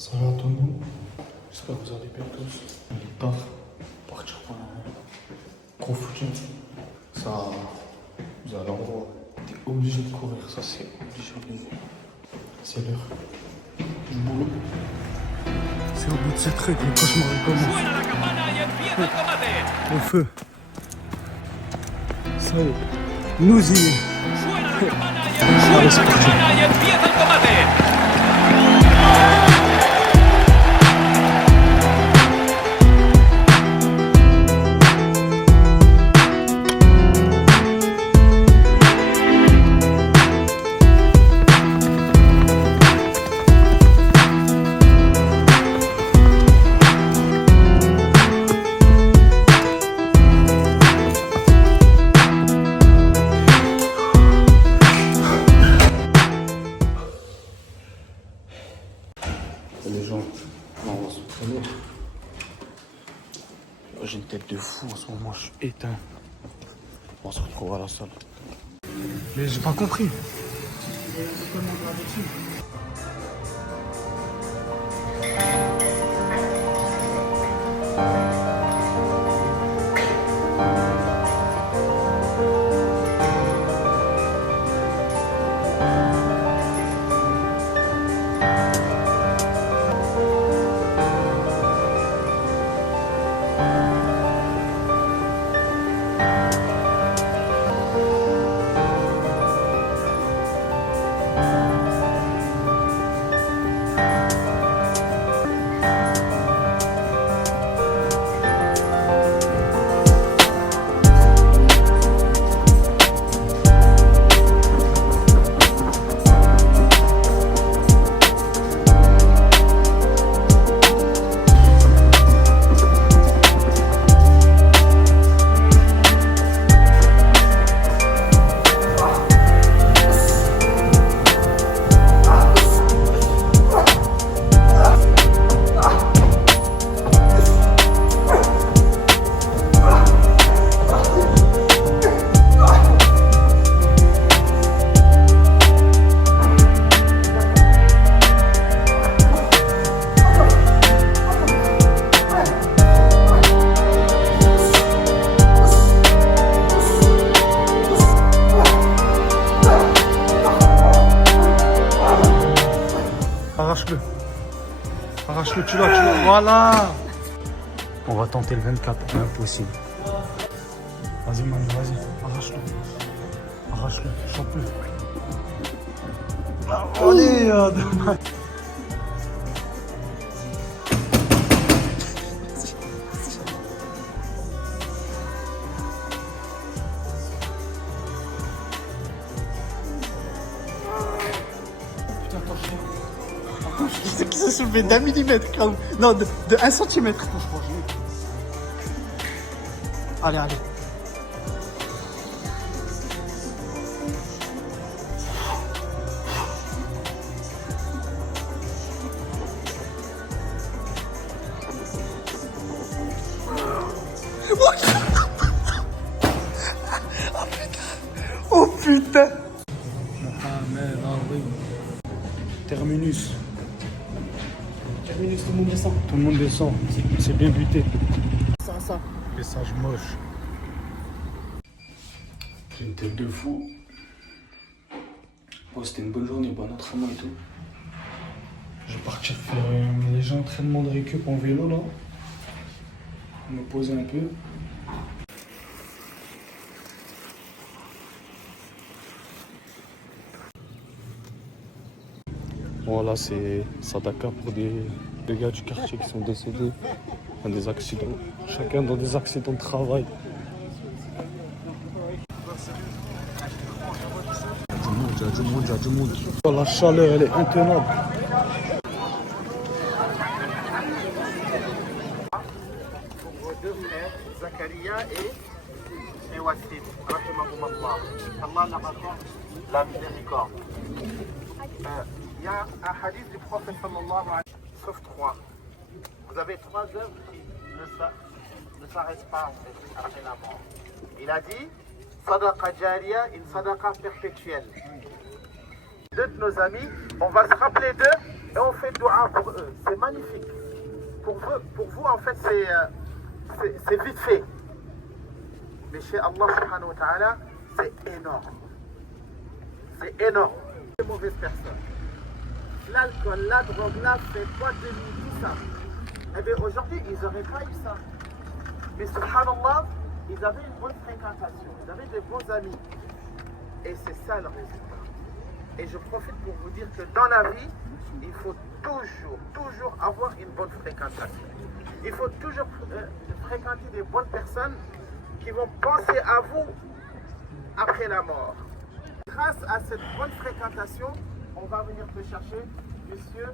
Salut à tout le monde, j'espère que vous allez bien tous. On est tard, partir pour un gros footing. Ça, vous allez en voir. T'es obligé de courir, ça c'est obligé. C'est l'heure du boulot. C'est au bout de ces trucs, le cauchemar commence. Au feu. Ça y est, nous y est. Allez, c'est parti. Les gens, on va se prendre. J'ai une tête de fou en ce moment, je suis éteint. On se retrouve à la salle. Mais j'ai pas compris. Arrache-le. Arrache-le, tu l'as. Voilà. On va tenter le 24, impossible. Vas-y, Manu, vas-y. Arrache-le. Arrache-le, chope-le. Allez, dommage. Qui s'est soulevé d'un millimètre, quand même. Non, de 1 centimètre. Allez, allez. Oh putain. Mohamed Ali. Terminus. Terminus, tout le monde descend. Tout le monde descend. C'est bien buté. Ça. Message moche. J'ai une tête de fou. Bon, c'était une bonne journée, bon entraînement et tout. Je vais partir faire un léger entraînement de récup en vélo là. Me poser un peu. Voilà, c'est Sadaka pour des gars du quartier qui sont décédés dans des accidents. Chacun dans des accidents de travail. Il y a du monde. Oh, la chaleur, elle est intenable. Vos deux frères, Zakaria et Wassim, rahimahumullah. Allah leur accorde la miséricorde. Il y a un hadith du prophète sallallahu alayhi wa sallam, sauf 3. Vous avez 3 œuvres qui ne s'arrêtent pas en fait après la mort. Il a dit Sadaqa Jariya, une sadaqa perpétuelle. Deux de nos amis, on va se rappeler d'eux et on fait dua pour eux. C'est magnifique. Pour vous, en fait, c'est vite fait. Mais chez Allah subhanahu wa ta'ala, c'est énorme. C'est énorme. Les mauvaises personnes. L'alcool, la drogue, la fête, boîte de nuit, tout ça. Eh bien, aujourd'hui, ils n'auraient pas eu ça. Mais subhanallah, ils avaient une bonne fréquentation. Ils avaient des bons amis. Et c'est ça le résultat. Et je profite pour vous dire que dans la vie, il faut toujours avoir une bonne fréquentation. Il faut toujours fréquenter des bonnes personnes qui vont penser à vous après la mort. Grâce à cette bonne fréquentation, on va venir te chercher. Monsieur,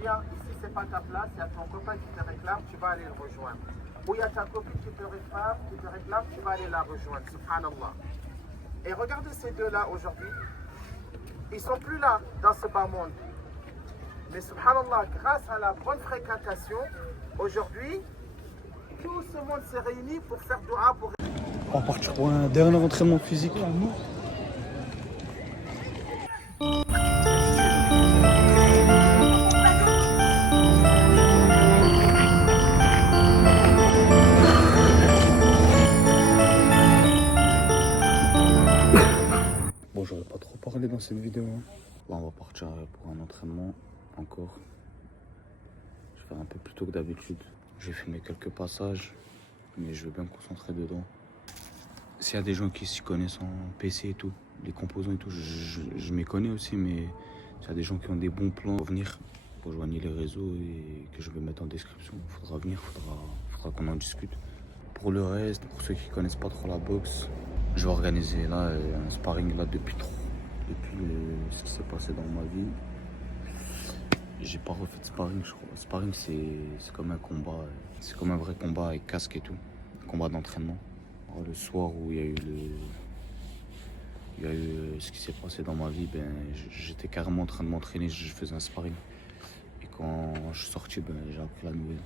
viens, ici c'est pas ta place, il y a ton copain qui te réclame, tu vas aller le rejoindre. Ou il y a ta copine qui te réclame, tu vas aller la rejoindre. Subhanallah. Et regardez ces deux-là aujourd'hui. Ils ne sont plus là dans ce bas monde. Mais subhanallah, grâce à la bonne fréquentation, aujourd'hui, tout ce monde s'est réuni pour faire dua pour... On va partir pour un dernier entraînement physique. Bon, j'aurais pas trop parlé dans cette vidéo. Là, on va partir pour un entraînement encore. Je vais faire un peu plus tôt que d'habitude. J'ai filmé quelques passages, mais je vais bien me concentrer dedans. S'il y a des gens qui s'y connaissent en PC et tout, les composants et tout, je m'y connais aussi, mais s'il y a des gens qui ont des bons plans, venir, rejoignez les réseaux et que je vais mettre en description. Il faudra venir, faudra qu'on en discute. Pour le reste, pour ceux qui connaissent pas trop la boxe, je vais organiser là un sparring là depuis ce qui s'est passé dans ma vie. J'ai pas refait de sparring, je crois. Sparring c'est comme un combat, c'est comme un vrai combat avec casque et tout, combat d'entraînement. Le soir où il y a eu ce qui s'est passé dans ma vie, ben j'étais carrément en train de m'entraîner, je faisais un sparring. Et quand je suis sorti, ben j'ai appris la nouvelle.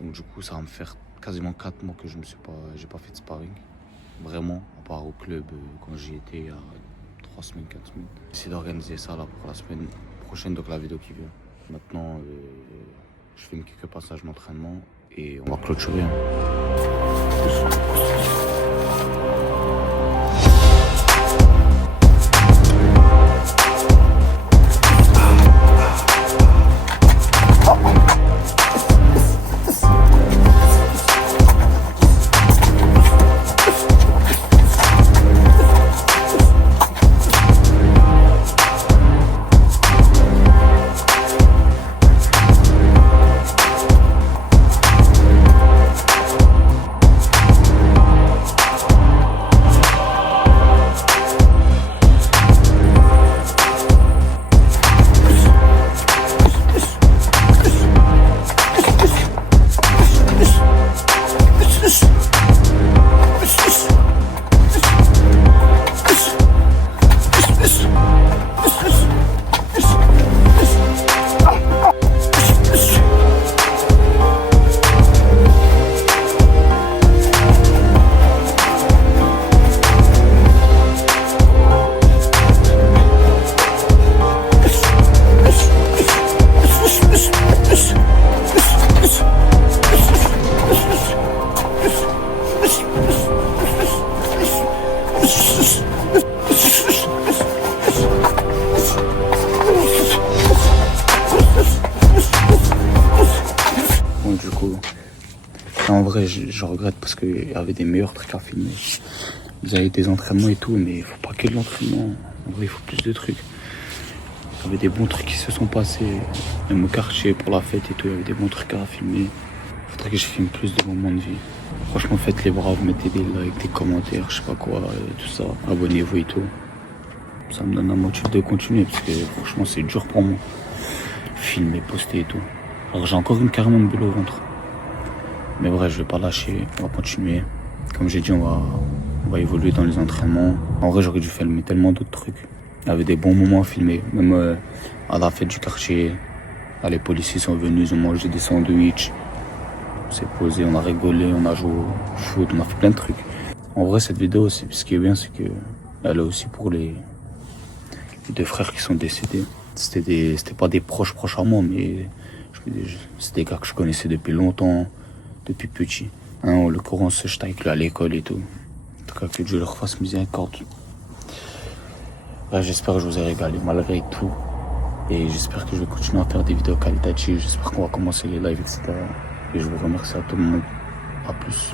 Donc du coup, ça va me faire quasiment 4 mois que j'ai pas fait de sparring. Vraiment, à part au club quand j'y étais il y a 3 semaines, 4 semaines. J'essaie d'organiser ça là pour la semaine prochaine, donc la vidéo qui vient. Maintenant, je filme quelques passages d'entraînement et on va clôturer. En vrai, je regrette parce qu'il y avait des meilleurs trucs à filmer. Vous avez des entraînements et tout, mais il faut pas que de l'entraînement. En vrai, il faut plus de trucs. Il y avait des bons trucs qui se sont passés. Même au quartier, pour la fête et tout, il y avait des bons trucs à filmer. Il faudrait que je filme plus de moments de vie. Franchement, faites les braves, mettez des likes, des commentaires, je sais pas quoi, tout ça. Abonnez-vous et tout. Ça me donne un motif de continuer parce que franchement, c'est dur pour moi. Filmer, poster et tout. Alors j'ai encore carrément une boule au ventre. Mais bref, je vais pas lâcher, on va continuer. Comme j'ai dit, on va évoluer dans les entraînements. En vrai, j'aurais dû filmer tellement d'autres trucs. Il y avait des bons moments à filmer. Même à la fête du quartier, là, les policiers sont venus, ils ont mangé des sandwichs. On s'est posé, on a rigolé, on a joué au foot, on a fait plein de trucs. En vrai, cette vidéo, ce qui est bien, c'est que elle est aussi pour les 2 frères qui sont décédés. C'était pas des proches à moi, mais c'est des gars que je connaissais depuis longtemps, depuis petit. Hein, le courant se jetait avec lui à l'école et tout. En tout cas, que Dieu leur fasse miséricorde. Ouais, j'espère que je vous ai régalé malgré tout. Et j'espère que je vais continuer à faire des vidéos qualitatives. J'espère qu'on va commencer les lives, etc. Et je vous remercie à tout le monde. À plus.